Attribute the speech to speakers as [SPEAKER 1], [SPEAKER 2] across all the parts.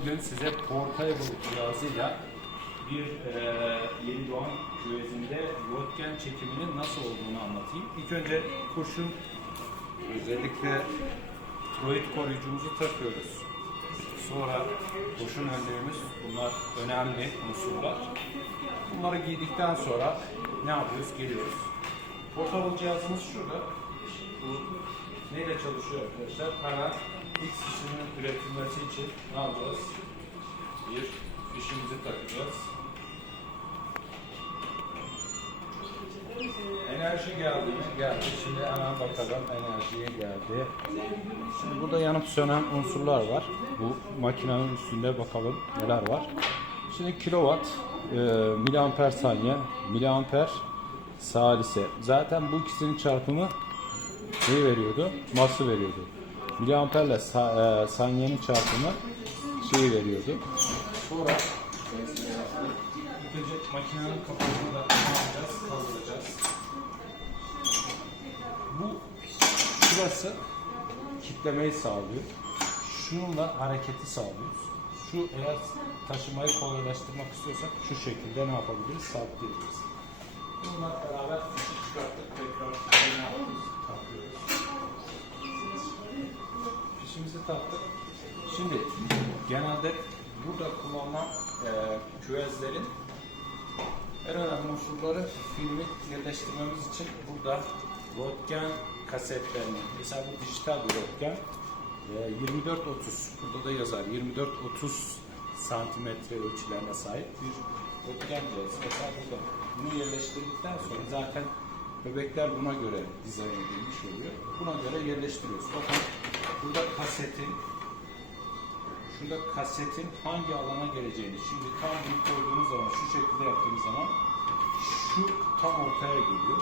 [SPEAKER 1] Bugün size portable cihazıyla bir e, yeni doğan küvezinde röntgen çekiminin nasıl olduğunu anlatayım. İlk önce kurşun özellikle tiroid koruyucumuzu takıyoruz. Sonra kurşun önlüğümüz bunlar önemli unsurlar. Bunları giydikten sonra ne yapıyoruz? Geliyoruz. Portable cihazımız şurada. Bu neyle çalışıyor arkadaşlar? Hemen X fişinin üretilmesi için ne yapacağız? Bir fişimizi takacağız. Enerji geldi mi? Geldi. Şimdi hemen bakalım enerjiye geldi. Şimdi burada yanıp sönen unsurlar var. Bu makinenin üstünde bakalım neler var. Şimdi kilowatt, e, miliamper saniye, miliamper salise. Zaten bu ikisinin çarpımı neyi veriyordu? Ması veriyordu. Miliamperle sa- e, saniyenin çarpımı şeyi veriyordu. Sonra önce makinenin kapağını da ne yapacağız? Kaldıracağız. Bu şurası kitlemeyi sağlıyor. Şununla hareketi sağlıyoruz. Şu eğer taşımayı kolaylaştırmak istiyorsak şu şekilde ne yapabiliriz? Sabitleyebiliriz. Bununla beraber taktık. Şimdi genelde burada kullanılan e, küvezlerin en önemli unsurları filmi yerleştirmemiz için burada röntgen kasetlerini, mesela bu dijital bir röntgen e, 24-30, burada da yazar 24-30 santimetre ölçülerine sahip bir röntgen cihazı. Mesela burada bunu yerleştirdikten sonra zaten bebekler buna göre dizayn edilmiş oluyor. Buna göre yerleştiriyoruz. Bakın burada kasetin şurada kasetin hangi alana geleceğini şimdi tam bunu koyduğunuz zaman şu şekilde yaptığınız zaman şu tam ortaya geliyor.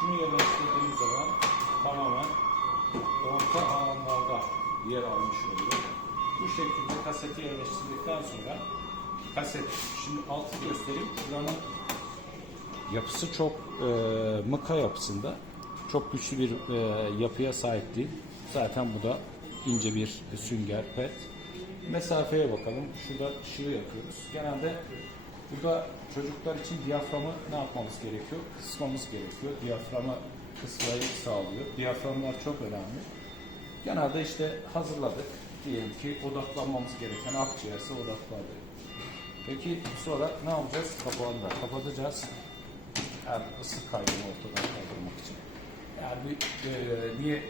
[SPEAKER 1] Şunu yerleştirdiğiniz zaman tamamen orta alanlarda yer almış oluyor. Bu şekilde kaseti yerleştirdikten sonra kaset şimdi altı göstereyim. Buranın yapısı çok e, mıka yapısında. Çok güçlü bir e, yapıya sahip değil. Zaten bu da ince bir sünger pet. Mesafeye bakalım. Şurada ışığı yapıyoruz. Genelde burada çocuklar için diyaframı ne yapmamız gerekiyor? Kısmamız gerekiyor. Diyaframı kısmayı sağlıyor. Diyaframlar çok önemli. Genelde işte hazırladık. Diyelim ki odaklanmamız gereken akciğerse odakladık. Peki sonra ne yapacağız? Kapağını da kapatacağız. Yani ısı kaybını ortadan kaldırmak için. Yani bir, e, niye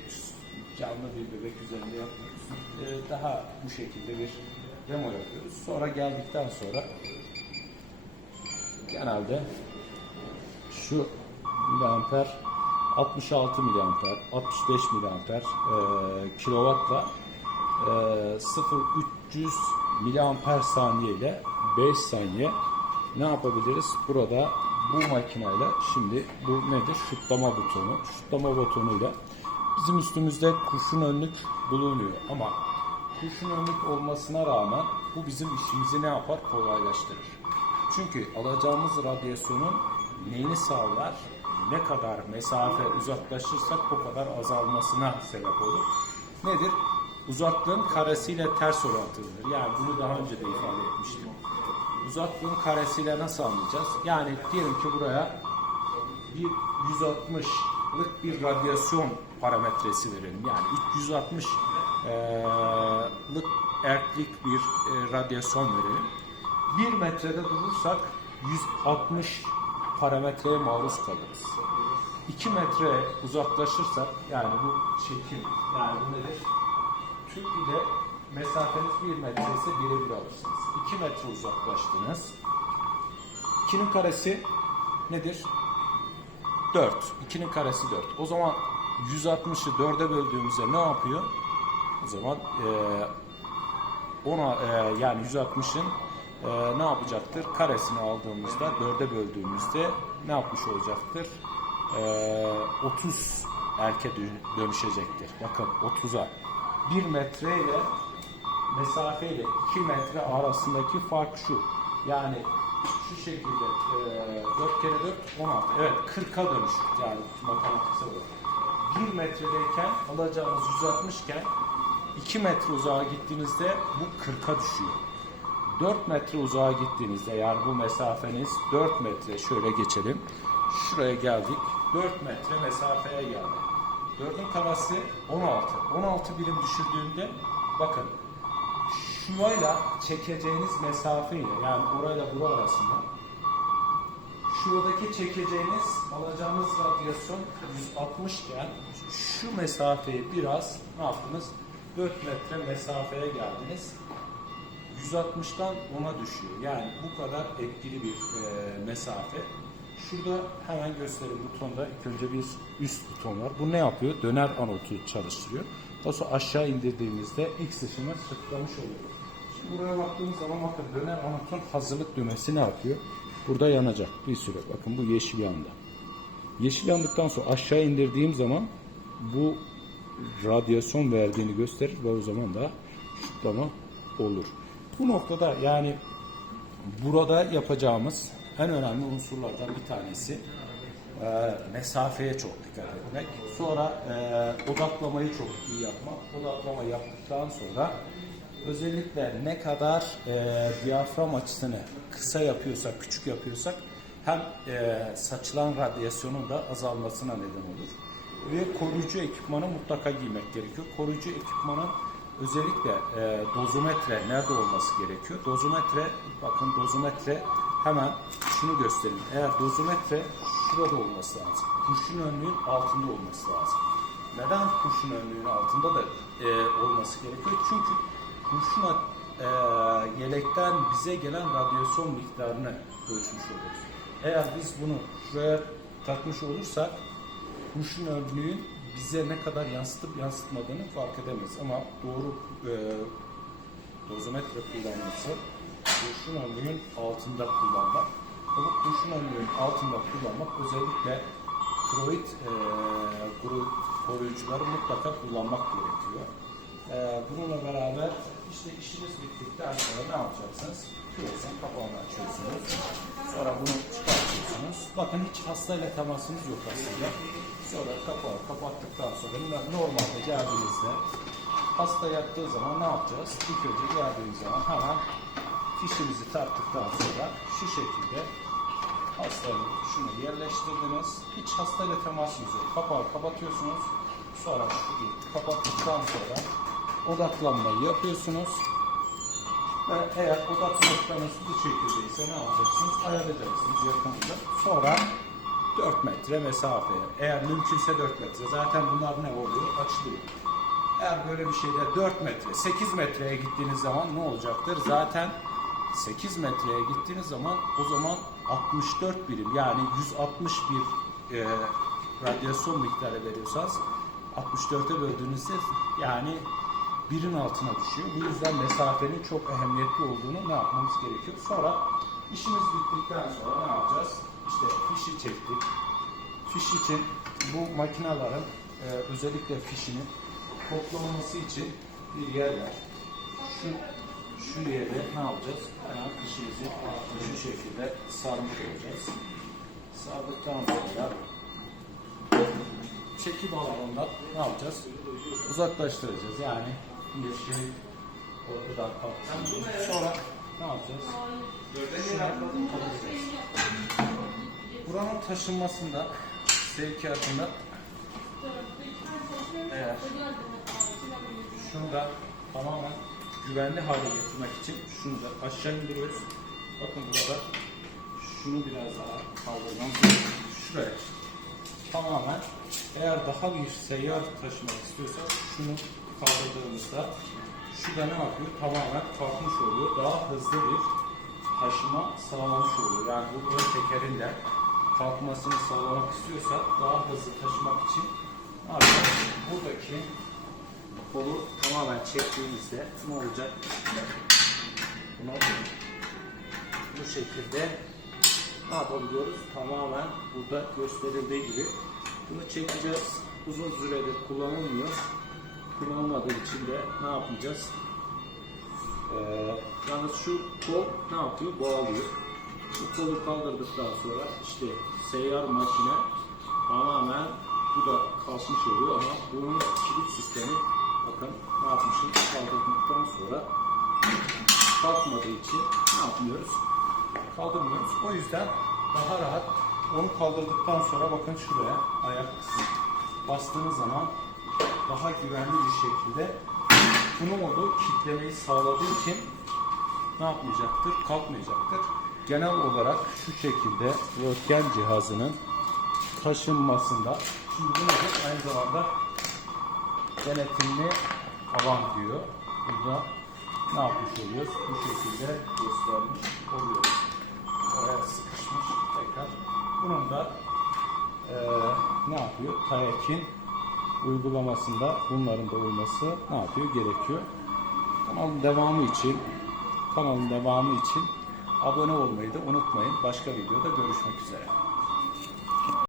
[SPEAKER 1] canlı bir bebek üzerinde yapmıyoruz? E, daha bu şekilde bir demo yapıyoruz. Sonra geldikten sonra genelde şu miliamper 66 miliamper 65 miliamper e, kilovatla e, 0300 miliamper saniye ile 5 saniye ne yapabiliriz? Burada bu makineyle şimdi bu nedir? Şutlama butonu. Şutlama butonuyla bizim üstümüzde kurşun önlük bulunuyor ama kurşun önlük olmasına rağmen bu bizim işimizi ne yapar? Kolaylaştırır. Çünkü alacağımız radyasyonun neyini sağlar? Ne kadar mesafe uzaklaşırsak o kadar azalmasına sebep olur. Nedir? Uzaklığın karesiyle ters orantılıdır. Yani bunu daha önce de ifade etmiştim. Uzaklığın karesiyle nasıl anlayacağız? Yani diyelim ki buraya bir 160'lık bir radyasyon parametresi verelim. Yani 360'lık erklik bir e, radyasyon verelim. 1 metrede durursak 160 parametreye maruz kalırız. 2 metre uzaklaşırsak yani bu çekim yani bu nedir? Tüp ile mesafeniz 1 metre ise birebir alırsınız. 2 metre uzaklaştınız. 2'nin karesi nedir? 4. 2'nin karesi 4. O zaman 160'ı 4'e böldüğümüzde ne yapıyor? O zaman eee ona e, yani 160'ın e, ne yapacaktır? Karesini aldığımızda 4'e böldüğümüzde ne yapmış olacaktır? E, 30 erke dö- dönüşecektir. Bakın 30'a. 1 metre ile mesafe ile 2 metre arasındaki fark şu. Yani şu şekilde e, 4 kere 4 16. Evet 40'a dönüşür. Yani matematiksel olarak. 1 metredeyken alacağımız 160 iken 2 metre uzağa gittiğinizde bu 40'a düşüyor. 4 metre uzağa gittiğinizde yani bu mesafeniz 4 metre şöyle geçelim. Şuraya geldik. 4 metre mesafeye geldik. 4'ün karesi 16. 16 birim düşürdüğünde bakın şurayla çekeceğiniz mesafeyle yani orayla bura arasında şuradaki çekeceğiniz alacağınız radyasyon 160 iken şu mesafeyi biraz ne yaptınız? 4 metre mesafeye geldiniz. 160'dan 10'a düşüyor. Yani bu kadar etkili bir e, mesafe. Şurada hemen göstereyim butonda ilk önce bir üst buton var. Bu ne yapıyor? Döner anotu çalıştırıyor. Daha sonra aşağı indirdiğimizde X ışını tıklamış oluyor. Şimdi buraya baktığımız zaman bakın döner anotun hazırlık düğmesi ne yapıyor? Burada yanacak bir süre. Bakın bu yeşil yandı. Yeşil yandıktan sonra aşağı indirdiğim zaman bu radyasyon verdiğini gösterir ve o zaman da şutlama olur. Bu noktada yani burada yapacağımız en önemli unsurlardan bir tanesi e, mesafeye çok dikkat etmek. Sonra e, odaklamayı çok iyi yapmak. Odaklama yaptıktan sonra özellikle ne kadar e, diyafram açısını kısa yapıyorsak, küçük yapıyorsak hem e, saçılan radyasyonun da azalmasına neden olur. Ve koruyucu ekipmanı mutlaka giymek gerekiyor. Koruyucu ekipmanın özellikle e, dozometre nerede olması gerekiyor? Dozometre, bakın dozometre hemen şunu göstereyim. Eğer dozometre şurada olması lazım. Kurşun önlüğün altında olması lazım. Neden kurşun önlüğün altında da e, olması gerekiyor? Çünkü kurşun e, yelekten bize gelen radyasyon miktarını ölçmüş oluruz. Eğer biz bunu şuraya takmış olursak kurşun önlüğün bize ne kadar yansıtıp yansıtmadığını fark edemeyiz. Ama doğru e, dozometre kullanması kurşun önlüğün altında kullanmak. Bu kurşun önlüğün altında kullanmak özellikle kroid e, koruyucuları mutlaka kullanmak gerekiyor. E, bununla beraber işte işiniz bittikten sonra ne yapacaksınız? Küresin kapağını açıyorsunuz. Sonra bunu çıkartıyorsunuz. Bakın hiç hastayla temasınız yok aslında. Sonra kapağı kapattıktan sonra normalde geldiğinizde hasta yattığı zaman ne yapacağız? İlk önce geldiğimiz zaman hemen fişimizi taktıktan sonra şu şekilde hastanın şunu yerleştirdiniz. Hiç hastayla temasınız yok. Kapağı kapatıyorsunuz. Sonra şunu kapattıktan sonra odaklanmayı yapıyorsunuz. Ve eğer odaklanmanız bu şekilde ise ne yapacaksınız? Ayarlayacaksınız yakınında. Sonra 4 metre mesafeye. Eğer mümkünse 4 metre. Zaten bunlar ne oluyor? Açılıyor. Eğer böyle bir şeyde 4 metre, 8 metreye gittiğiniz zaman ne olacaktır? Zaten 8 metreye gittiğiniz zaman o zaman 64 birim yani 161 e, radyasyon miktarı veriyorsanız 64'e böldüğünüzde yani birin altına düşüyor. Bu yüzden mesafenin çok ehemmiyetli olduğunu ne yapmamız gerekiyor? Sonra işimiz bittikten sonra ne yapacağız? İşte fişi çektik. Fiş için bu makinelerin e, özellikle fişini toplaması için bir yer var. Şu şu yere ne yapacağız? Hemen fişimizi şu şekilde sarmış olacağız. Sardıktan sonra çekim alanından ne yapacağız? Uzaklaştıracağız. Yani şey ortadan kalksın. Sonra ne yapacağız? Buranın taşınmasında, sevkiyatında eğer şunu da tamamen güvenli hale getirmek için şunu da aşağı indiriyoruz. Bakın burada şunu biraz daha kaldırmam. Şuraya tamamen eğer daha bir seyyar taşımak istiyorsak şunu kaldırdığımızda şu da ne yapıyor? Tamamen kalkmış oluyor. Daha hızlı bir taşıma sağlamış oluyor. Yani bu ön tekerin de kalkmasını sağlamak istiyorsak daha hızlı taşımak için yapacağız? Buradaki kolu tamamen çektiğimizde ne olacak? Bunu bu şekilde ne yapabiliyoruz? Tamamen burada gösterildiği gibi bunu çekeceğiz. Uzun süredir kullanılmıyor. Kullanılmadığı için de ne yapacağız? Ee, yalnız şu kol ne yapıyor? Bağlıyor. Bu kolu kaldırdıktan sonra işte seyyar makine tamamen bu da kalkmış oluyor ama bunun kilit sistemi bakın ne yapmışız kaldırdıktan sonra kalkmadığı için ne yapmıyoruz? Kaldırmıyoruz. O yüzden daha rahat onu kaldırdıktan sonra bakın şuraya ayak bastığınız zaman daha güvenli bir şekilde bunu modu kitlemeyi sağladığı için ne yapmayacaktır? Kalkmayacaktır. Genel olarak şu şekilde röntgen cihazının taşınmasında şimdi bu nedir? Aynı zamanda denetimli alan diyor. Burada ne yapmış oluyoruz? Bu şekilde göstermiş Bunun da eee, ne yapıyor? Tayek'in uygulamasında bunların da olması ne yapıyor? Gerekiyor. Kanalın devamı için kanalın devamı için abone olmayı da unutmayın. Başka videoda görüşmek üzere.